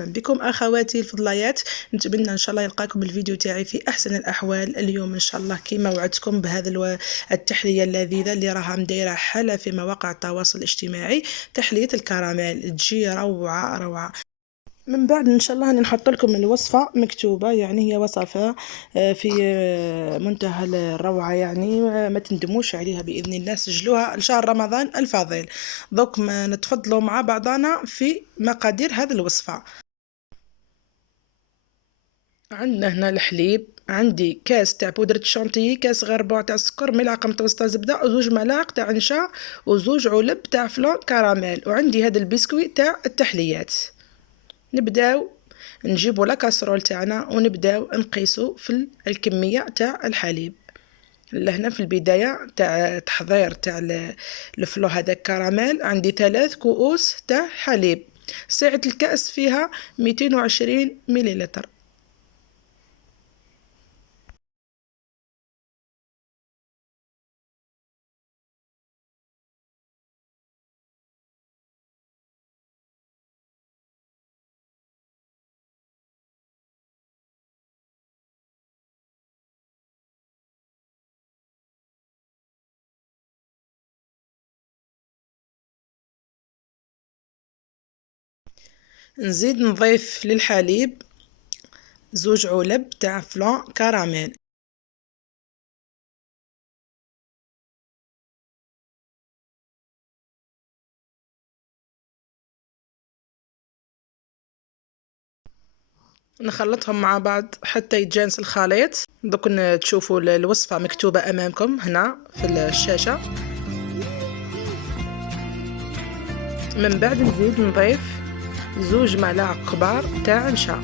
مرحبا بكم اخواتي الفضليات. نتمنى ان شاء الله يلقاكم الفيديو تاعي في احسن الاحوال. اليوم ان شاء الله كما وعدتكم بهذا التحليه اللذيذه اللي راها مدايره حاله في مواقع التواصل الاجتماعي، تحليه الكراميل تجي روعه روعه. من بعد ان شاء الله نحط لكم الوصفه مكتوبه، يعني هي وصفه في منتهى الروعه، يعني ما تندموش عليها باذن الله. سجلوها لشهر رمضان الفضيل. دوك ما نتفضلوا مع بعضنا في مقادير هذه الوصفه. عندنا هنا الحليب، عندي كاس تاع بودره الشونتيي، كاس غير ربع تاع السكر، ملعقه متوسطه زبده، وزوج ملاعق تاع نشا، وزوج علب تاع فلان كراميل، وعندي هذا البسكويت تاع التحليات. نبداو نجيبو لا كاسرول تاعنا ونبداو نقيسو في الكميه تاع الحليب. لهنا في البدايه تاع تحضير تاع الفلو هذا كراميل عندي 3 كؤوس تاع حليب. سعه الكاس فيها 220 مليلتر. نزيد نضيف للحليب زوج علب تاع فلان كراميل. نخلطهم مع بعض حتى يتجانس الخليط. دوك تشوفوا الوصفة مكتوبة أمامكم هنا في الشاشة. من بعد نزيد نضيف زوج ملاعق كبار تاع نشا،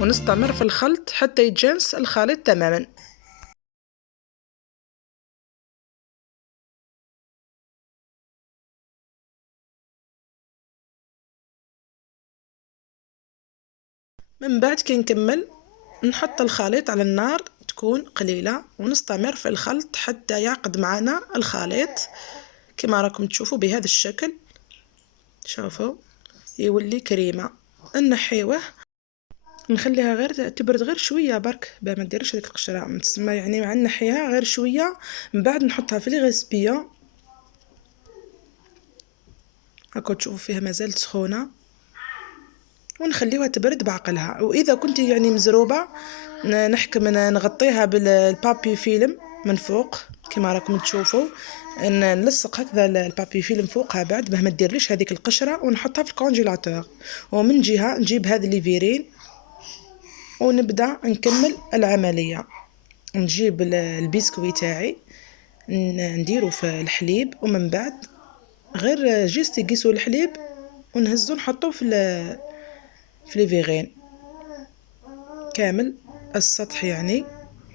ونستمر في الخلط حتى يتجانس الخليط تماما. من بعد كي نكمل نحط الخليط على النار تكون قليلة، ونستمر في الخلط حتى يعقد معنا الخليط كما راكم تشوفوا بهذا الشكل. شوفوا يولي كريمه. نحيوه نخليها غير تبرد غير شويه برك ما نديرش هذيك القشره تسمى، يعني مع نحيها غير شويه. من بعد نحطها في لي غيسبيون هاكا تشوفوا فيها مازالت سخونه، ونخليوها تبرد بعقلها. واذا كنت يعني مزروبه نحكم نغطيها بالبابي فيلم من فوق كما راكم تشوفوا. نلصق هكذا البابي فيلم فوقها بعد ما ديرليش هذيك القشره، ونحطها في الكونجيلاتور. ومن جهه نجيب هذه ليفيرين ونبدا نكمل العمليه. نجيب البسكويت تاعي نديرو في الحليب، ومن بعد غير جيست يقيسوا الحليب ونهزو نحطوه في ليفيغين كامل السطح، يعني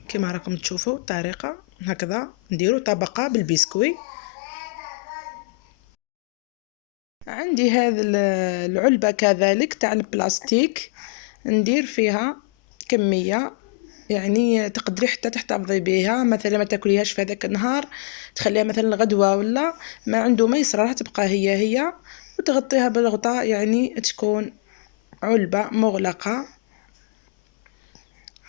كما راكم تشوفوا الطريقه هكذا. نديرو طبقه بالبسكوي. عندي هذه العلبه كذلك تاع البلاستيك، ندير فيها كميه يعني تقدري حتى تحتفظي بها، مثلا ما تاكليهاش في هذاك النهار، تخليها مثلا الغدوه ولا ما عنده ما يصرى راح تبقى هي وتغطيها بالغطاء، يعني تكون علبه مغلقه.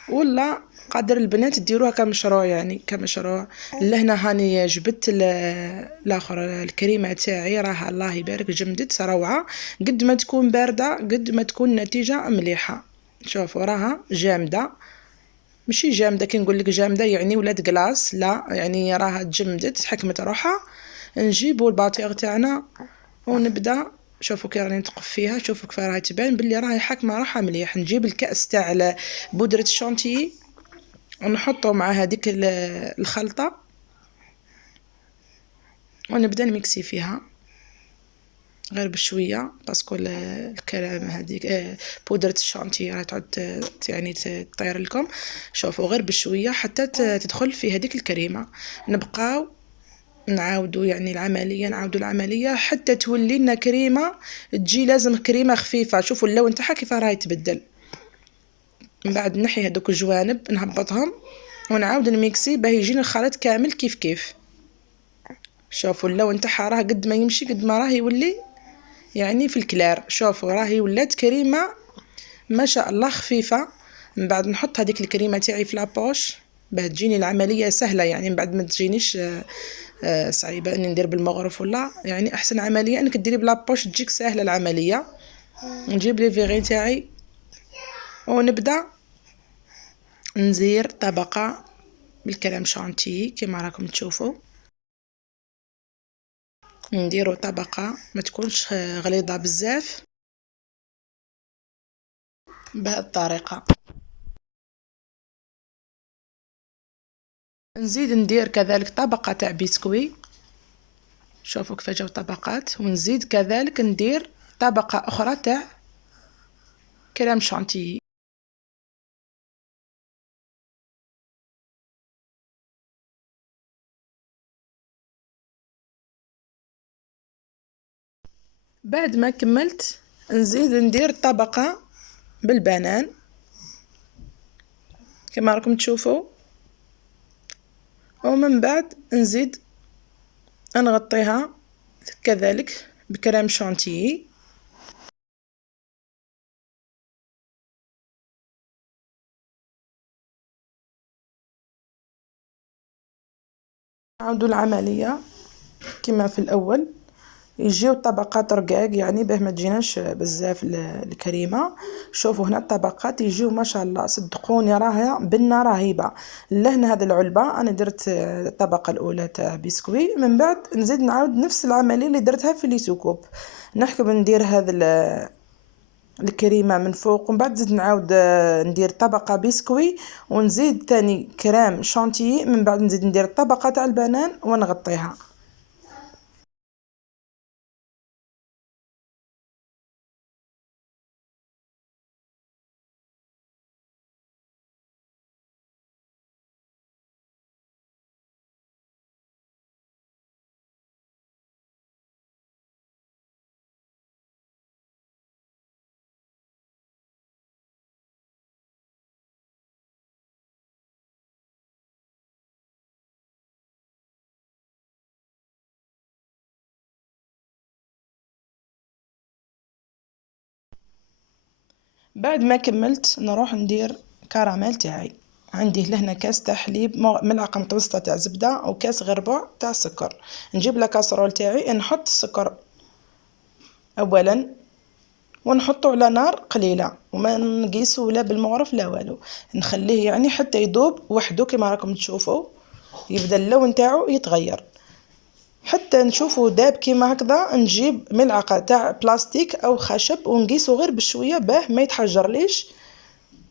ولا قادر البنات ديروها كمشروع، يعني كمشروع. لهنا هاني جبت الاخر الكريمه تاعي راها الله يبارك جمدت روعه. قد ما تكون بارده قد ما تكون النتيجه مليحه. شوفوا راها جامده، ماشي جامده كي نقول لك جامده يعني ولات كلاص، لا يعني راها تجمدت حكمت روحها. نجيبوا الباطيغ تاعنا ونبدا. شوفوا كي راني نتقف فيها، شوفوا كيف راهي تبان بلي راهي حاكمه روحها مليح. نجيب الكاس تاع بودره الشونتيي ونحطه مع هذيك الخلطه ونبدا نميكسي فيها غير بشويه، باسكو الكلام هذيك بودره الشانتي راح تعود يعني تطير لكم. شوفوا غير بشويه حتى تدخل في هذيك الكريمه. نبقاو نعاودوا يعني العمليه حتى تولي لنا كريمه، تجي لازم كريمه خفيفه. شوفوا اللون تاعها كيف راه يتبدل. من بعد نحي هذوك الجوانب نهبطهم ونعاود نميكسي باه يجينا الخليط كامل كيف. شوفوا اللون تاعها راه قد ما يمشي قد ما راه يولي يعني في الكلار. شوفوا راهي ولات كريمه ما شاء الله خفيفه. من بعد نحط هذيك الكريمه تاعي في لابوش باه تجيني العمليه سهله، يعني من بعد ما تجينيش صعيبه اني ندير بالمغرف ولا، يعني احسن عمليه انك ديري بلابوش تجيك سهله العمليه. نجيب لي فيغي تاعي ونبدا نزير طبقه بالكريم شانتي كما راكم تشوفوا. نديرو طبقه ما تكونش غليظه بزاف بهذه الطريقه. نزيد ندير كذلك طبقه تاع بسكوي. شوفوا كيف جاو طبقات. ونزيد كذلك ندير طبقه اخرى تاع كريم شانتي. بعد ما كملت نزيد ندير طبقه بالبنان كما راكم تشوفوا، ومن بعد نزيد نغطيها كذلك بكريم شانتيي. نعاودوا العمليه كما في الاول، يجيو طبقات رقاق يعني باه ما تجيناش بزاف الكريمه. شوفوا هنا الطبقات يجيو ما شاء الله صدقوني راها بنه رهيبه. لهنا هذه العلبه انا درت الطبقه الاولى تاع بسكوي، من بعد نزيد نعاود نفس العمليه اللي درتها في لي سكوب. نحكم ندير هذا الكريمه من فوق، ومن بعد زيد نعاود ندير طبقه بسكوي ونزيد ثاني كريم شانتيي، من بعد نزيد ندير الطبقه تاع البنان ونغطيها. بعد ما كملت نروح ندير كراميل تاعي. عندي لهنا كاس تاع حليب، ملعقه متوسطه تاع زبده، وكاس غير ربع تاع سكر. نجيب لا كاسرول تاعي نحط السكر اولا ونحطه على نار قليله، وما نقيسه لا بالمغرف لا والو، نخليه يعني حتى يذوب وحده كما راكم تشوفوا، يبدا اللون تاعو يتغير حتى نشوفه داب كيما هكذا. نجيب ملعقه تاع بلاستيك او خشب ونقيسه غير بشويه باه ما يتحجرليش،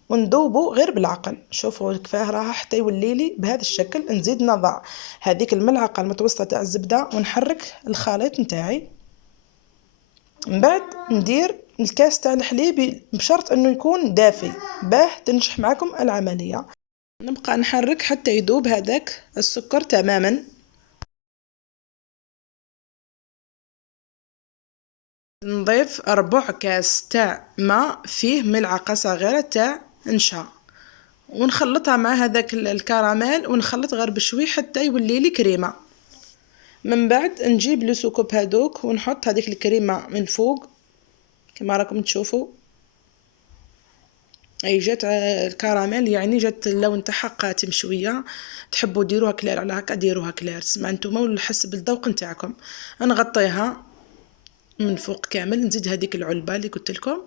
وندوبه غير بالعقل. شوفوا كيفاه راه حتى يولي لي بهذا الشكل. نزيد نضع هذيك الملعقه المتوسطه تاع الزبده ونحرك الخليط نتاعي. من بعد ندير الكاس تاع الحليب بشرط انه يكون دافي باه تنجح معكم العمليه. نبقى نحرك حتى يذوب هذاك السكر تماما. نضيف ربع كاس تاع ماء فيه ملعقه صغيره تاع نشا، ونخلطها مع هذاك الكراميل، ونخلط غير بشوي حتى يولي لي كريمه. من بعد نجيب لو سكوب هذوك ونحط هذيك الكريمه من فوق كما راكم تشوفوا. اي جات الكراميل يعني جات اللون تاعها قاتم شويه. تحبوا ديروها كلير على هكا ديروها كلير، تسمع نتوما ولا حسب الذوق نتاعكم. نغطيها من فوق كامل. نزيد هذيك العلبه اللي قلت لكم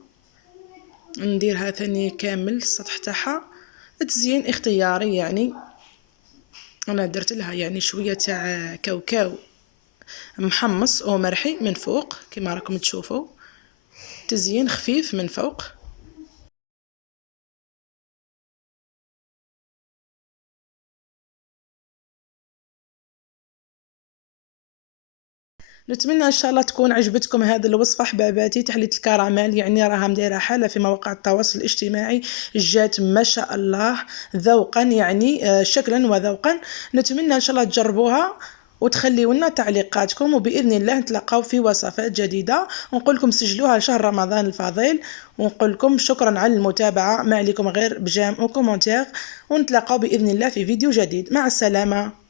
نديرها ثاني كامل السطح تاعها. تزيين اختياري يعني، انا درت لها يعني شويه تاع كاوكاو محمص او مرحي من فوق كما راكم تشوفوا، تزيين خفيف من فوق. نتمنى ان شاء الله تكون عجبتكم هذه الوصفه حباباتي. تحليه الكراميل يعني راها مدايره حاله في مواقع التواصل الاجتماعي، جات ما شاء الله ذوقا يعني شكلا وذوقا. نتمنى ان شاء الله تجربوها وتخليوا لنا تعليقاتكم، وباذن الله نتلاقاو في وصفات جديده. ونقول لكم سجلوها شهر رمضان الفضيل، ونقول لكم شكرا على المتابعه. ما عليكم غير بجام وكومنتير، ونتلاقاو باذن الله في فيديو جديد. مع السلامه.